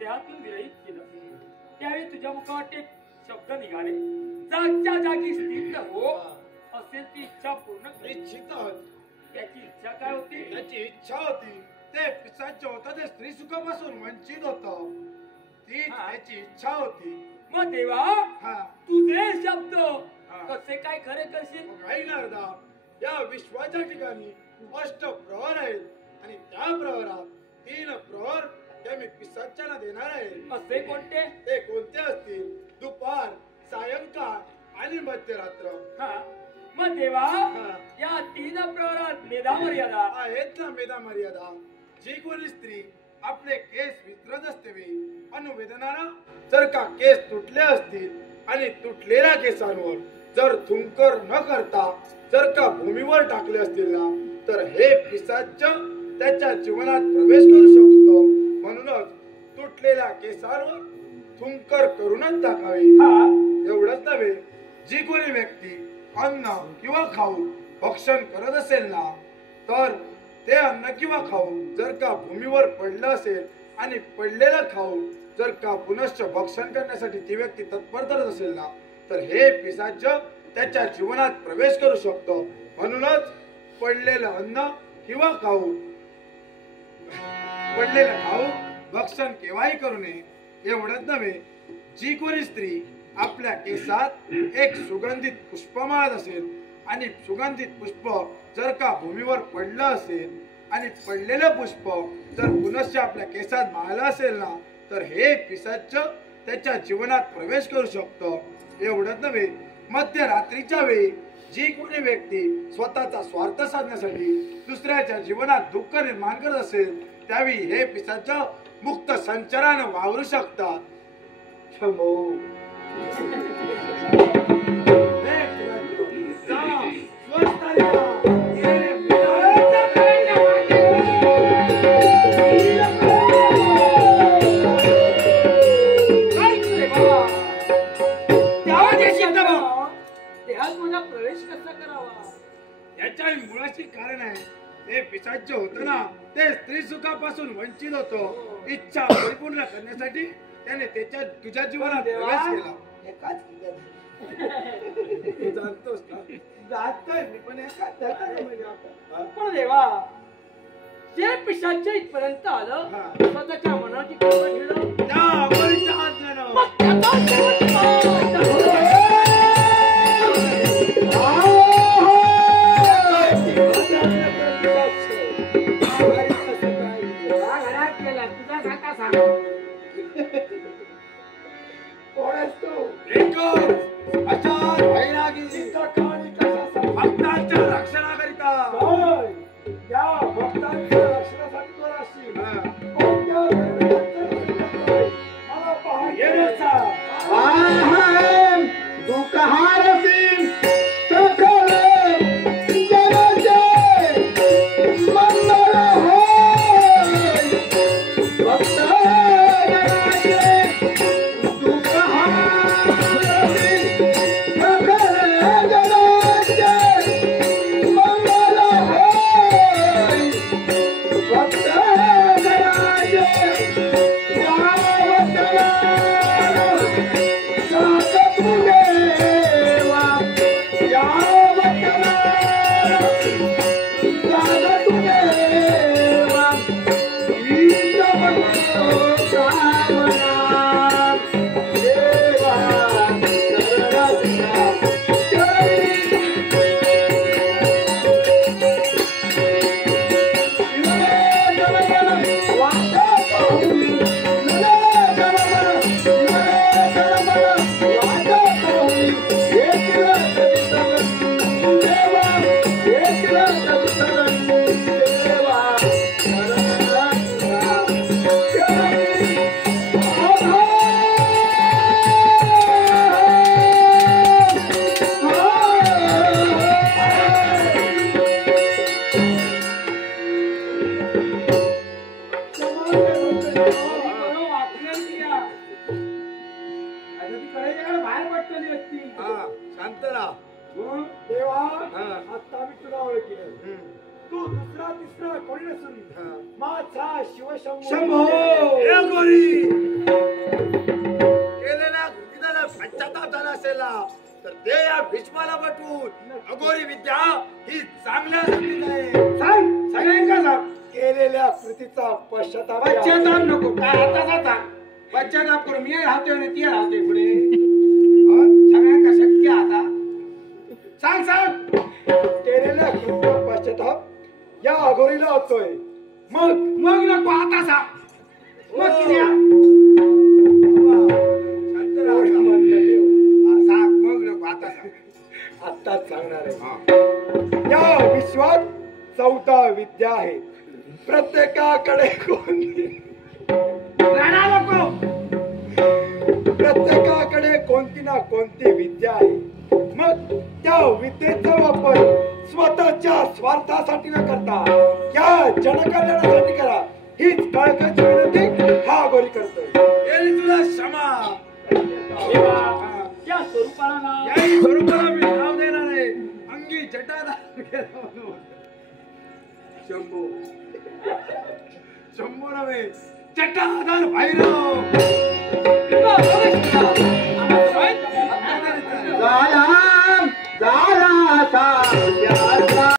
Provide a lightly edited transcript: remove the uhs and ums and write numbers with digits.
देहातून विरहित केलं त्यावेळी तुझ्या मुखावर एक शब्द निघाले जागच्या जागी स्थित हो असेल ती इच्छा पूर्ण इच्छित त्याची इच्छा काय होती त्याची इच्छा होती ते पिशाच होतं ते स्त्री सुखापासून वंचित होतं ती त्याची इच्छा होती मग देवा तुझे शब्द कसे काय खरे करशील ऐकणार या विश्वाच्या ठिकाणी अष्ट प्रहर आहेत आणि त्या प्रहरात 3 प्रहर ते मी पिशाचाला देणार आहे असे कोणते ते कोणते असतील दुपार सायंकाळ आणि मध्यरात्र मग देवा या 3 प्रहरात मेधा मर्यादा आहेत ना मेधा मर्यादा जी कोणी स्त्री आपले केस विसरत असते अनुवेदनाला जर का केस तुटले असतील आणि तुटलेल्या केसांवर जर थुंकर न करता जर का भूमीवर टाकले असतील ना तर हे पिशाच त्याच्या जीवनात प्रवेश करू शकतो म्हणूनच तुटलेल्या केसांवर थुंकर करूनच टाकावे एवढंच नव्हे जी कोणी व्यक्ती अन्न किंवा खाऊ भक्षण करत असेल ना तर ते अन्न किंवा खाऊ जर का भूमीवर पडलं असेल आणि पडलेलं खाऊ जर का पुनश्च भक्षण करण्यासाठी ती व्यक्ती तत्पर करत असेल ना तर हे पिशाच त्याच्या जीवनात प्रवेश करू शकतो म्हणूनच पडलेलं अन्न किंवा खाऊ भक्षण केव्हाही करू नये एवढंच नव्हे जी कोणी स्त्री आपल्या केसात एक सुगंधित पुष्प माळत असेल आणि सुगंधित पुष्प जर का भूमीवर पडलं असेल आणि पडलेलं पुष्प जर पुनश्च आपल्या केसात माळलं असेल ना तर हे पिशाच त्याच्या जीवनात प्रवेश करू शकतो एवढंच नव्हे मध्यरात्रीच्या वेळी जी कोणी व्यक्ती स्वतःचा स्वार्थ साधण्यासाठी दुसऱ्याच्या जीवनात दुःख निर्माण करत असेल त्यावेळी हे पिशाच मुक्त संचारानं वावरू शकतात मुळाशी कारण आहे ते पिशाच होतं ना ते स्त्री सुखापासून वंचित होतो इच्छा परिपूर्ण करण्यासाठी त्याने त्याच्या तुझ्या जीवनात प्रवेश केला जाणतोस ना जाणतोय मी पण पण देवा जे पिशाच्या इथपर्यंत आलं स्वतःच्या मनाची कल्पना घेणं त्या आवडीच्या आज्ञेनं भक्तांच्या रक्षणाकरिता कोणत्या मला पहा ये रे साहेब. आहाम दुःखहारसी सकल जगते मंगल होय भक्त जनाचे दुःखहारसी सकल जगते मंगल होय भक्त जनाचे यावतला शांत राहा. देवा हा. आता मी तुला ओळखलं. तू दुसरा तिसरा कोणी नसून माझा शिवशंभो. शंभो हे गोरी केलेल्या कृतीला पश्चाताप झाला असेल ना, तर ते या भीष्माला पटवून अघोरी विद्या ही चांगल्यासाठी नाही. सांग सगळ्यांका सांग. केलेल्या कृतीचा पश्चाताप घ्या. पश्चाताप नको काय आता जाता पश्चाताप करू मी राहतोय आणि ती राहतोय पुढे सगळ्यांका शक्य आता सांग सांग केलेल्या कृतीचा पश्चाताप या अघोरीला होतोय. मग मग नको आता सांग मग किती आहे? शांत एवढं राहा. म्हणणं देव. सांग मग नको आता सांग आत्ताच सांगणार आहे. या विश्वात 14 विद्या आहे. प्रत्येकाकडे प्रत्येकाकडे कोणती ना कोणती विद्या आहे. मग त्या विद्येचा वापर स्वतःच्या स्वार्थासाठी न करता या जनकल्याणासाठी करा. हीच काळकाची विनंती हा गोरी करतोय. केली तुला क्षमा. त्या स्वरूपाला ना याही स्वरूपाला मी नाव देणार आहे. अंगी जटाधार केला म्हणून. शंभू शंभू नव्हे जटाधार भैरव.